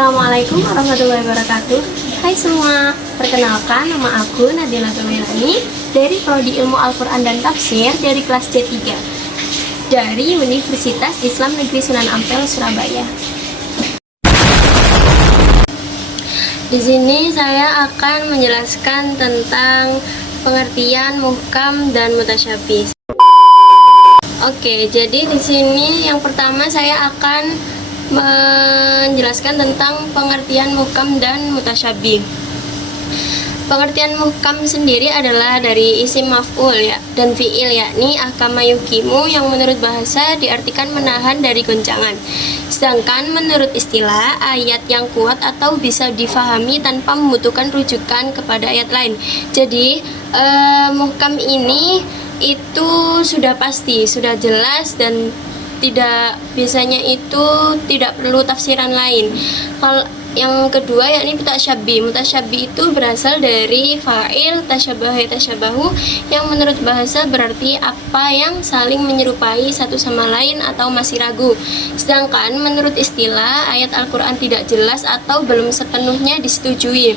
Assalamualaikum warahmatullahi wabarakatuh. Hai semua, perkenalkan nama aku Nadila Tumelani dari Prodi Ilmu Al-Quran dan Tafsir dari kelas C3 dari Universitas Islam Negeri Sunan Ampel, Surabaya. Di sini saya akan menjelaskan tentang pengertian muhkam dan mutasyabih. Oke, jadi di sini yang pertama saya akan menjelaskan tentang pengertian muhkam dan mutasyabih. Pengertian muhkam sendiri adalah dari isim maf'ul ya dan fi'il, yakni ahkama yukimu, yang menurut bahasa diartikan menahan dari goncangan. Sedangkan menurut istilah, ayat yang kuat atau bisa difahami tanpa membutuhkan rujukan kepada ayat lain. Jadi muhkam ini itu sudah pasti, sudah jelas, dan biasanya itu tidak perlu tafsiran lain. Kalau yang kedua yakni mutasyabih. Mutasyabih itu berasal dari fa'il tasyabahu, yang menurut bahasa berarti apa yang saling menyerupai satu sama lain atau masih ragu. Sedangkan menurut istilah, ayat Al-Quran tidak jelas atau belum sepenuhnya disetujui,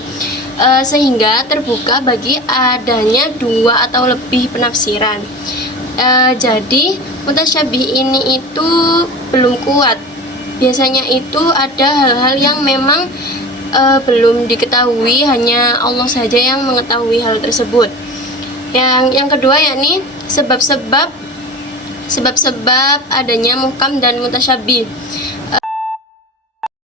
sehingga terbuka bagi adanya dua atau lebih penafsiran. Jadi mutasyabih ini itu belum kuat. Biasanya itu ada hal-hal yang memang belum diketahui, hanya Allah saja yang mengetahui hal tersebut. Yang kedua yakni sebab-sebab adanya muhkam dan mutasyabih.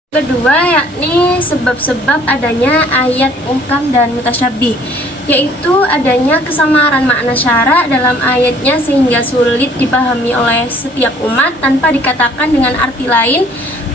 Kedua yakni sebab-sebab adanya ayat muhkam dan mutasyabih, yaitu adanya kesamaran makna syara dalam ayatnya sehingga sulit dipahami oleh setiap umat tanpa dikatakan dengan arti lain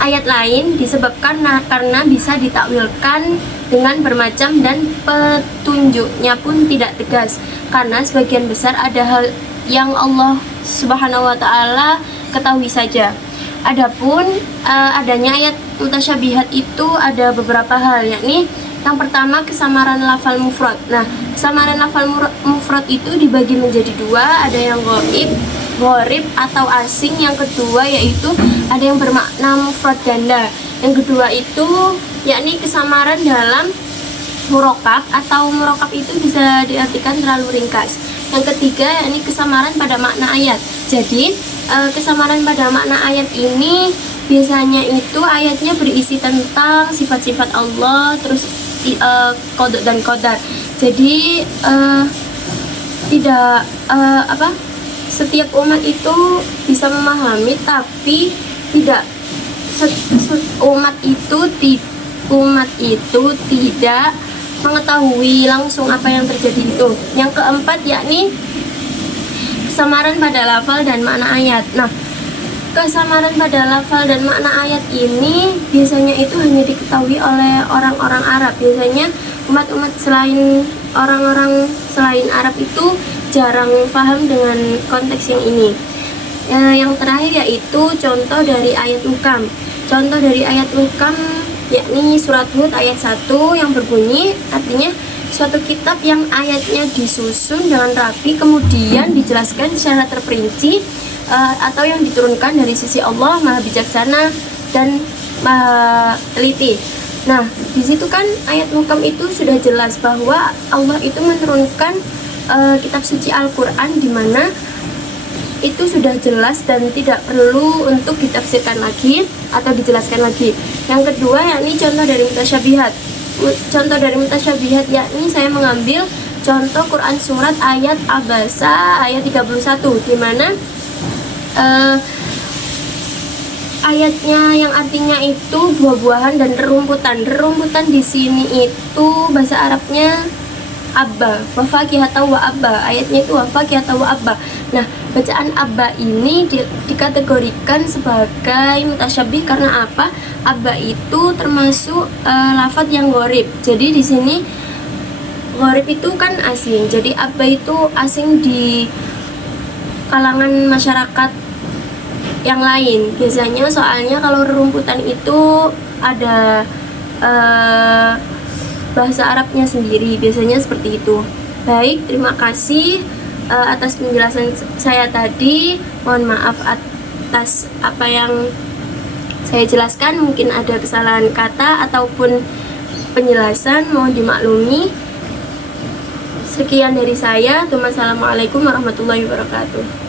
ayat lain, disebabkan karena bisa ditakwilkan dengan bermacam dan petunjuknya pun tidak tegas, karena sebagian besar ada hal yang Allah Subhanahu wa Ta'ala ketahui saja. Adapun adanya ayat mutasyabihat itu ada beberapa hal, yakni yang pertama kesamaran lafal mufrad. Nah, kesamaran lafal mufrad itu dibagi menjadi dua, ada yang gharib atau asing. Yang kedua yaitu ada yang bermakna mufrad ganda. Yang kedua itu yakni kesamaran dalam murokab, atau murokab itu bisa diartikan terlalu ringkas. Yang ketiga yakni kesamaran pada makna ayat. Jadi kesamaran pada makna ayat ini biasanya itu ayatnya berisi tentang sifat-sifat Allah, terus kodok dan kodar. Jadi tidak setiap umat itu bisa memahami, tapi tidak umat itu tidak mengetahui langsung apa yang terjadi itu. Yang keempat yakni kesamaran pada lafal dan makna ayat. Nah, kesamaran pada lafal dan makna ayat ini biasanya itu hanya diketahui oleh orang-orang Arab. Biasanya umat-umat selain orang-orang selain Arab itu jarang paham dengan konteks yang ini. Yang terakhir yaitu contoh dari ayat muhkam. Contoh dari ayat muhkam yakni surat Hud ayat 1 yang berbunyi, artinya suatu kitab yang ayatnya disusun dengan rapi kemudian dijelaskan secara terperinci, atau yang diturunkan dari sisi Allah, Maha Bijaksana dan Maha Teliti. Nah, di situ kan ayat muhkam itu sudah jelas bahwa Allah itu menurunkan kitab suci Al-Quran, di mana itu sudah jelas dan tidak perlu untuk ditafsirkan lagi atau dijelaskan lagi. Yang kedua yakni contoh dari mutasyabihat. Contoh dari mutasyabihat yakni saya mengambil contoh Quran surat ayat Abasa ayat 31, di mana ayatnya yang artinya itu buah-buahan dan rerumputan. Rerumputan di sini itu bahasa Arabnya abba, wa fakihata wa abba. Ayatnya itu wa fakihata wa abba. Nah, bacaan abba ini dikategorikan sebagai mutasyabih karena apa? Abba itu termasuk lafadz yang gharib. Jadi di sini gharib itu kan asing. Jadi abba itu asing di kalangan masyarakat yang lain. Biasanya soalnya kalau rerumputan itu ada bahasa Arabnya sendiri, biasanya seperti itu. Baik, terima kasih atas penjelasan saya tadi. Mohon maaf atas apa yang saya jelaskan. Mungkin ada kesalahan kata ataupun penjelasan, mohon dimaklumi. Sekian dari saya. Wassalamualaikum warahmatullahi wabarakatuh.